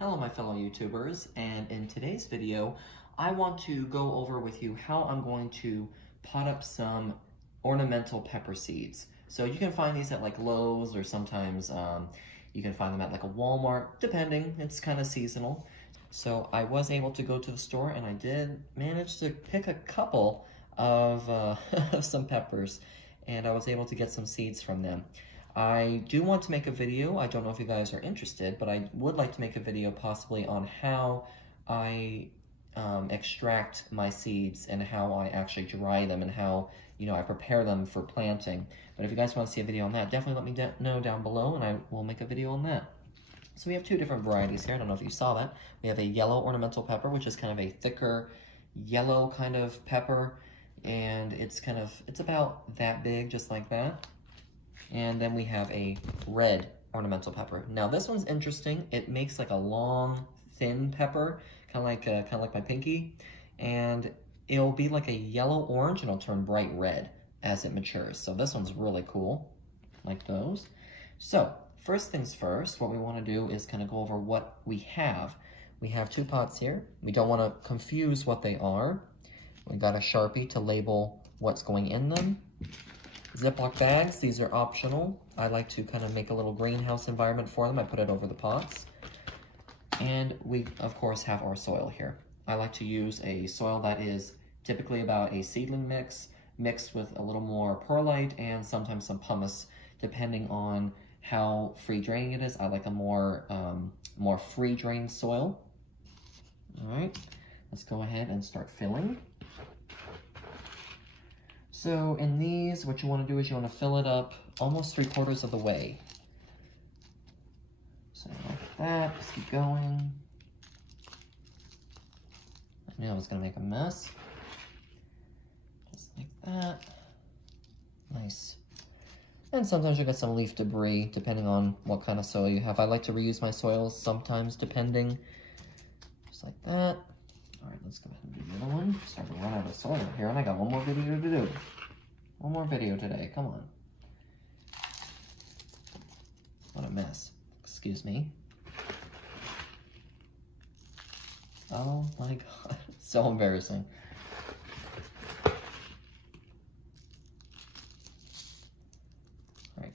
Hello my fellow YouTubers, and in today's video I want to go over with you how I'm going to pot up some ornamental pepper seeds. So you can find these at like Lowe's, or sometimes you can find them at like a Walmart, depending, it's kind of seasonal. So I was able to go to the store and I did manage to pick a couple of some peppers, and I was able to get some seeds from them. I do want to make a video. I don't know if you guys are interested, but I would like to make a video possibly on how I extract my seeds and how I actually dry them and how, I prepare them for planting. But if you guys want to see a video on that, definitely let me know down below and I will make a video on that. So we have two different varieties here. I don't know if you saw that. We have a yellow ornamental pepper, which is kind of a thicker yellow kind of pepper, and it's about that big, just like that. And then we have a red ornamental pepper. Now this one's interesting. It makes like a long, thin pepper, kind of like my pinky, and it'll be like a yellow-orange and it'll turn bright red as it matures. So this one's really cool, like those. So first things first, what we want to do is kind of go over what we have. We have two pots here. We don't want to confuse what they are. We got a Sharpie to label what's going in them. Ziploc bags, these are optional. I like to kind of make a little greenhouse environment for them. I put it over the pots. And we, of course, have our soil here. I like to use a soil that is typically about a seedling mix, mixed with a little more perlite and sometimes some pumice, depending on how free draining it is. I like a more free drained soil. All right, let's go ahead and start filling. So in these, what you want to do is you want to fill it up almost 3/4 of the way. So like that, just keep going. I knew I was going to make a mess. Just like that. Nice. And sometimes you get some leaf debris, depending on what kind of soil you have. I like to reuse my soils sometimes, depending. Just like that. All right, let's go ahead and do the other one. Starting to run out of soil here, and I got one more video to do. One more video today, come on. What a mess, excuse me. Oh my God, so embarrassing. All right.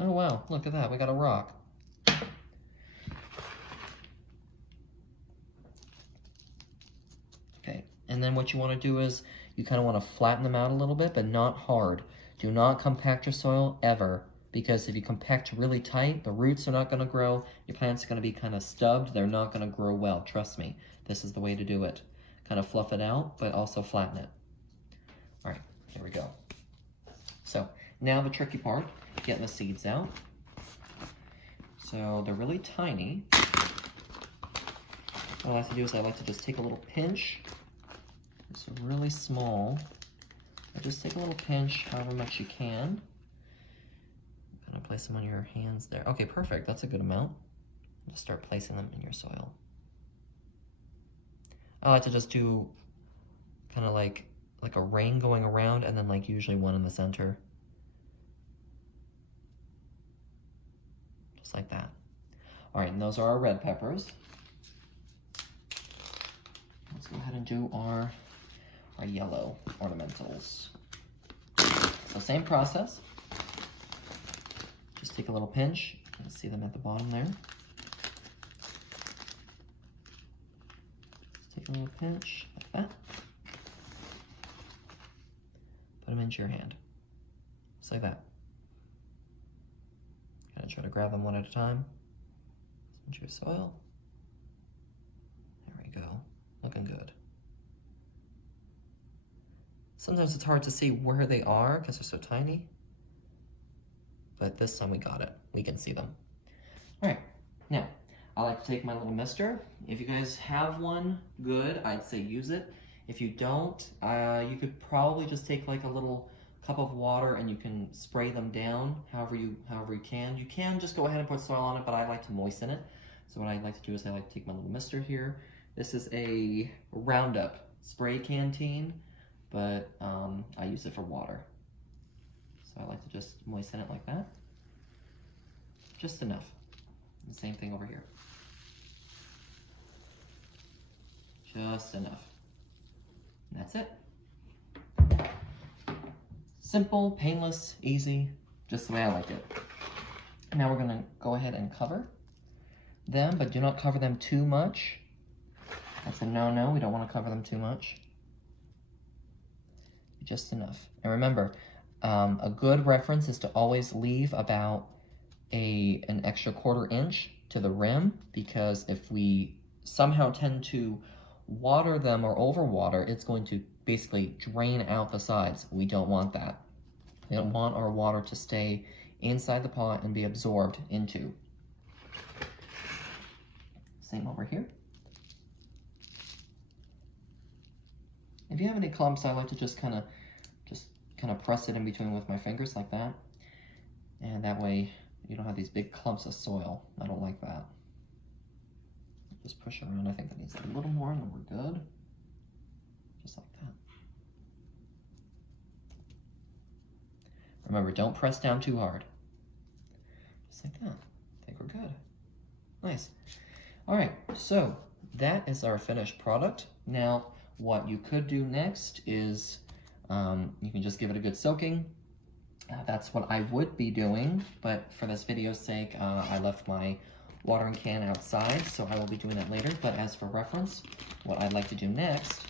Oh wow, look at that, we got a rock. Okay, and then what you want to do is you kind of want to flatten them out a little bit, but not hard. Do not compact your soil ever, because if you compact really tight, the roots are not going to grow. Your plant's going to be kind of stubbed. They're not going to grow well. Trust me, this is the way to do it. Kind of fluff it out, but also flatten it. All right, here we go. So now the tricky part, getting the seeds out. So they're really tiny. What I like to do is I like to just take a little pinch. It's really small. But just take a little pinch, however much you can. Kind of place them on your hands there. Okay, perfect. That's a good amount. Just start placing them in your soil. I like to just do kind of like a ring going around, and then like usually one in the center. Just like that. All right, and those are our red peppers. Let's go ahead and do our yellow ornamentals. So same process. Just take a little pinch. You can see them at the bottom there. Just take a little pinch like that. Put them into your hand. Just like that. Kind of try to grab them one at a time. Into your soil. There we go. Looking good. Sometimes it's hard to see where they are because they're so tiny, but this time we got it. We can see them. All right, now I like to take my little mister. If you guys have one, good, I'd say use it. If you don't, you could probably just take like a little cup of water and you can spray them down however you can. You can just go ahead and put soil on it, but I like to moisten it. So what I like to do is I like to take my little mister here. This is a Roundup spray canteen, but I use it for water. So I like to just moisten it like that. Just enough. The same thing over here. Just enough. And that's it. Simple, painless, easy, just the way I like it. Now we're gonna go ahead and cover them, but do not cover them too much. That's a no-no, we don't wanna cover them too much. Just enough. And remember, a good reference is to always leave about an extra 1/4 inch to the rim, because if we somehow tend to water them or overwater, it's going to basically drain out the sides. We don't want that. We don't want our water to stay inside the pot and be absorbed into. Same over here. If you have any clumps, I like to just kind of press it in between with my fingers like that. And that way you don't have these big clumps of soil. I don't like that. Just push around. I think that needs a little more and then we're good. Just like that. Remember, don't press down too hard. Just like that. I think we're good. Nice. All right, so that is our finished product. Now, what you could do next is you can just give it a good soaking. That's what I would be doing, but for this video's sake, I left my watering can outside, so I will be doing that later. But as for reference, what I'd like to do next,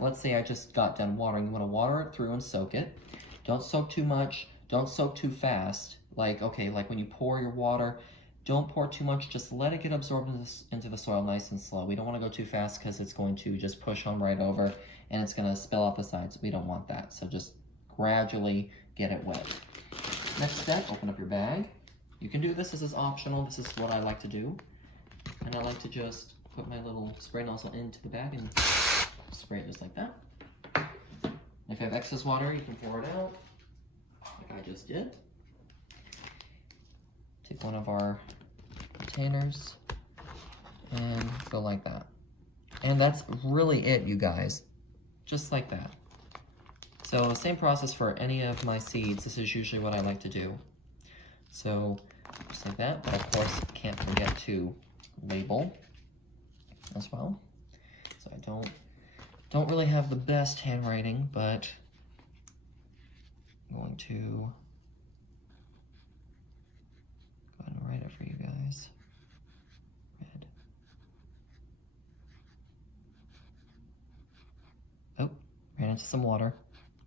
let's say I just got done watering, you want to water it through and soak it. Don't soak too much, don't soak too fast. Like when you pour your water, don't pour too much, just let it get absorbed into the soil nice and slow. We don't want to go too fast because it's going to just push on right over and it's going to spill out the sides. We don't want that, so just gradually get it wet. Next step, open up your bag. You can do this, this is optional, this is what I like to do. And I like to just put my little spray nozzle into the bag and spray it just like that. If you have excess water, you can pour it out, like I just did. Take one of our containers and go like that. And that's really it, you guys. Just like that. So same process for any of my seeds. This is usually what I like to do. So just like that, but of course can't forget to label as well. So I don't really have the best handwriting, but I'm going to go ahead and write it for you guys. Red. Oh, ran into some water.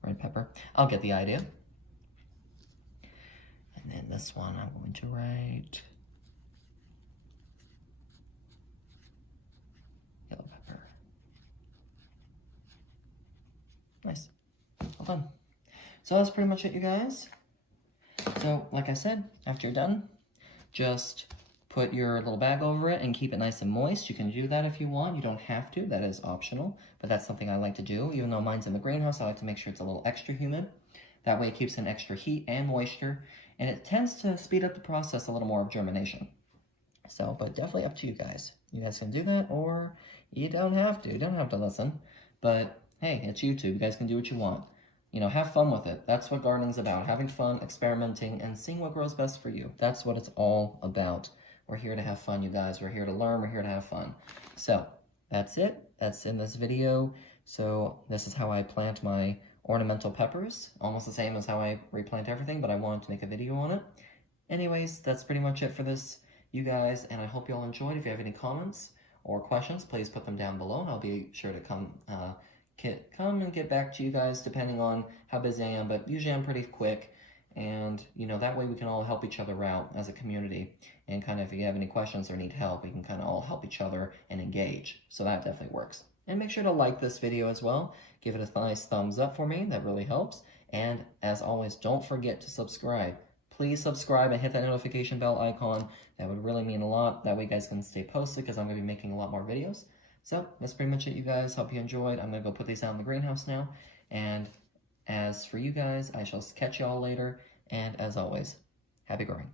Red pepper. I'll get the idea. And then this one I'm going to write yellow pepper. Nice. Well done. So that's pretty much it, you guys. So like I said, after you're done, just put your little bag over it and keep it nice and moist. You can do that if you want. You don't have to. That is optional. But that's something I like to do. Even though mine's in the greenhouse, I like to make sure it's a little extra humid. That way it keeps in extra heat and moisture. And it tends to speed up the process a little more of germination. So, but definitely up to you guys. You guys can do that, or you don't have to. You don't have to listen. But hey, it's YouTube. You guys can do what you want. You know, have fun with it. That's what gardening's about. Having fun, experimenting, and seeing what grows best for you. That's what it's all about. We're here to have fun, you guys. We're here to learn. We're here to have fun. So, that's it. That's in this video. So, this is how I plant my ornamental peppers. Almost the same as how I replant everything, but I wanted to make a video on it. Anyways, that's pretty much it for this, you guys, and I hope you all enjoyed. If you have any comments or questions, please put them down below, and I'll be sure to come and get back to you guys depending on how busy I am, but usually I'm pretty quick, and you know, that way we can all help each other out as a community, and kind of if you have any questions or need help, we can kind of all help each other and engage. So that definitely works. And make sure to like this video as well. Give it a nice thumbs up for me. That really helps. And as always, don't forget to subscribe. Please subscribe and hit that notification bell icon. That would really mean a lot. That way you guys can stay posted because I'm going to be making a lot more videos. So that's pretty much it, you guys. Hope you enjoyed. I'm going to go put these out in the greenhouse now. And as for you guys, I shall catch you all later. And as always, happy growing.